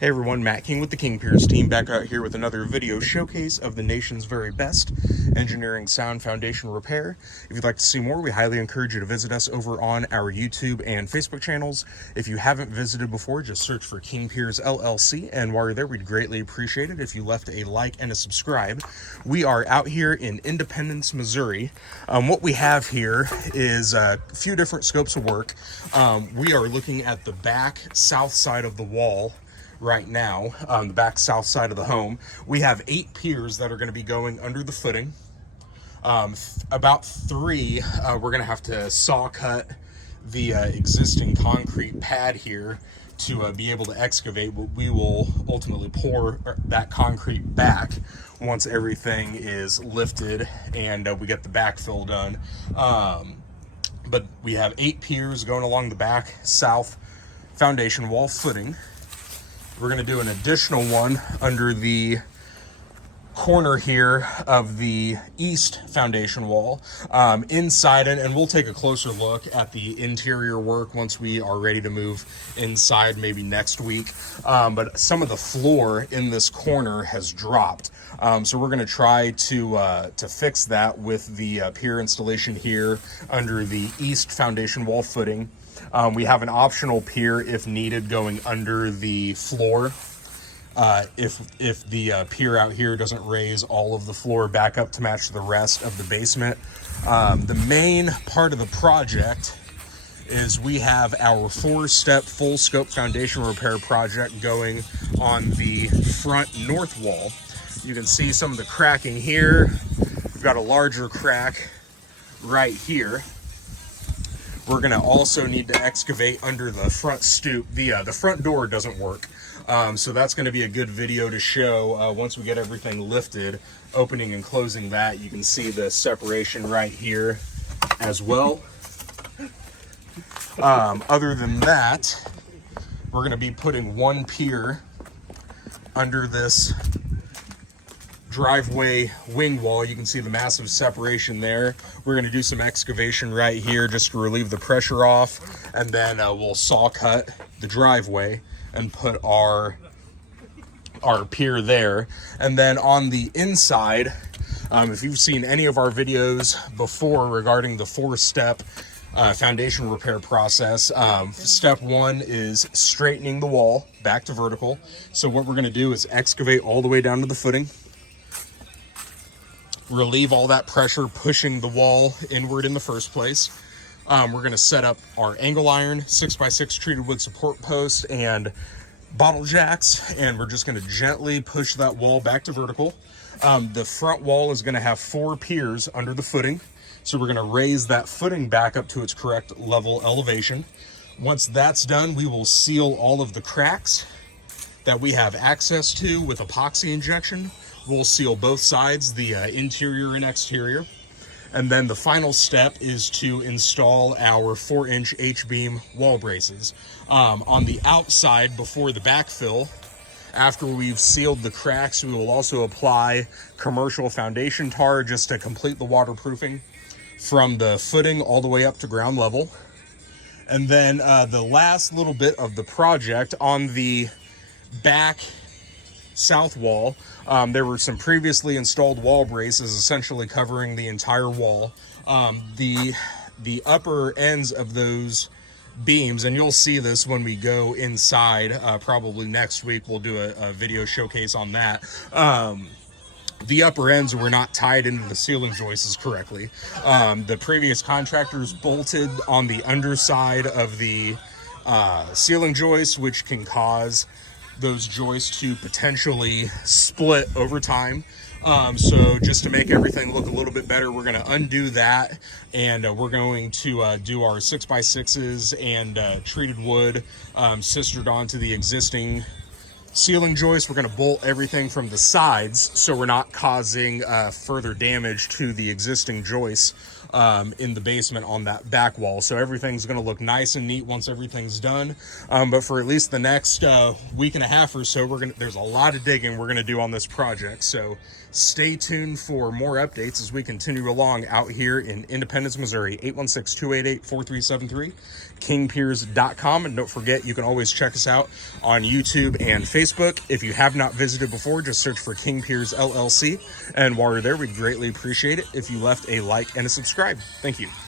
Hey everyone, Matt King with the King Piers team back out here with another video showcase of the nation's very best engineering sound foundation repair. If you'd like to see more, we highly encourage you to visit us over on our YouTube and Facebook channels. If you haven't visited before, just search for King Piers LLC, and while you're there, we'd greatly appreciate it if you left a like and a subscribe. We are out here in Independence, Missouri. What we have here is a few different scopes of work. We are looking at the back south side of the wall right now, on the back south side of the home. We have 8 piers that are going to be going under the footing. About 3, we're going to have to saw cut the existing concrete pad here to be able to excavate, but we will ultimately pour that concrete back once everything is lifted and we get the backfill done. But we have 8 piers going along the back south foundation wall footing. We're going to do an additional one under the corner here of the east foundation wall inside it, and we'll take a closer look at the interior work once we are ready to move inside, maybe next week. But some of the floor in this corner has dropped, so we're going to try to fix that with the pier installation here under the east foundation wall footing. We have an optional pier if needed going under the floor. If the pier out here doesn't raise all of the floor back up to match the rest of the basement. The main part of the project is we have our 4-step full scope foundation repair project going on the front north wall. You can see some of the cracking here. We've got a larger crack right here. We're going to also need to excavate under the front stoop. The front door doesn't work, so that's going to be a good video to show once we get everything lifted, opening and closing that. You can see the separation right here as well. Other than that, we're going to be putting 1 pier under this driveway wing wall. You can see the massive separation there. We're going to do some excavation right here just to relieve the pressure off, and then we'll saw cut the driveway and put our pier there. And then on the inside, if you've seen any of our videos before regarding the 4-step foundation repair process, step 1 is straightening the wall back to vertical. So what we're going to do is excavate all the way down to the footing, relieve all that pressure pushing the wall inward in the first place. We're going to set up our angle iron, 6x6 treated wood support post, and bottle jacks, and we're just going to gently push that wall back to vertical. The front wall is going to have 4 piers under the footing, so we're going to raise that footing back up to its correct level elevation. Once that's done, we will seal all of the cracks that we have access to with epoxy injection. We'll seal both sides, the interior and exterior. And then the final step is to install our 4-inch H-beam wall braces. On the outside, before the backfill, after we've sealed the cracks, we will also apply commercial foundation tar just to complete the waterproofing from the footing all the way up to ground level. And then the last little bit of the project on the back south wall, there were some previously installed wall braces essentially covering the entire wall. The upper ends of those beams, and you'll see this when we go inside, probably next week we'll do a video showcase on that. The upper ends were not tied into the ceiling joists correctly. The previous contractors bolted on the underside of the ceiling joists, which can cause those joists to potentially split over time. So just to make everything look a little bit better, we're going to undo that, and we're going to do our 6x6s and treated wood sistered onto the existing ceiling joist. We're going to bolt everything from the sides so we're not causing further damage to the existing joists in the basement on that back wall. So everything's going to look nice and neat once everything's done. But for at least the next week and a half or so, there's a lot of digging we're going to do on this project. So stay tuned for more updates as we continue along out here in Independence, Missouri. 816-288-4373, kingpiers.com. And don't forget, you can always check us out on YouTube and Facebook. Facebook. If you have not visited before, just search for King Piers LLC. And while you're there, we'd greatly appreciate it if you left a like and a subscribe. Thank you.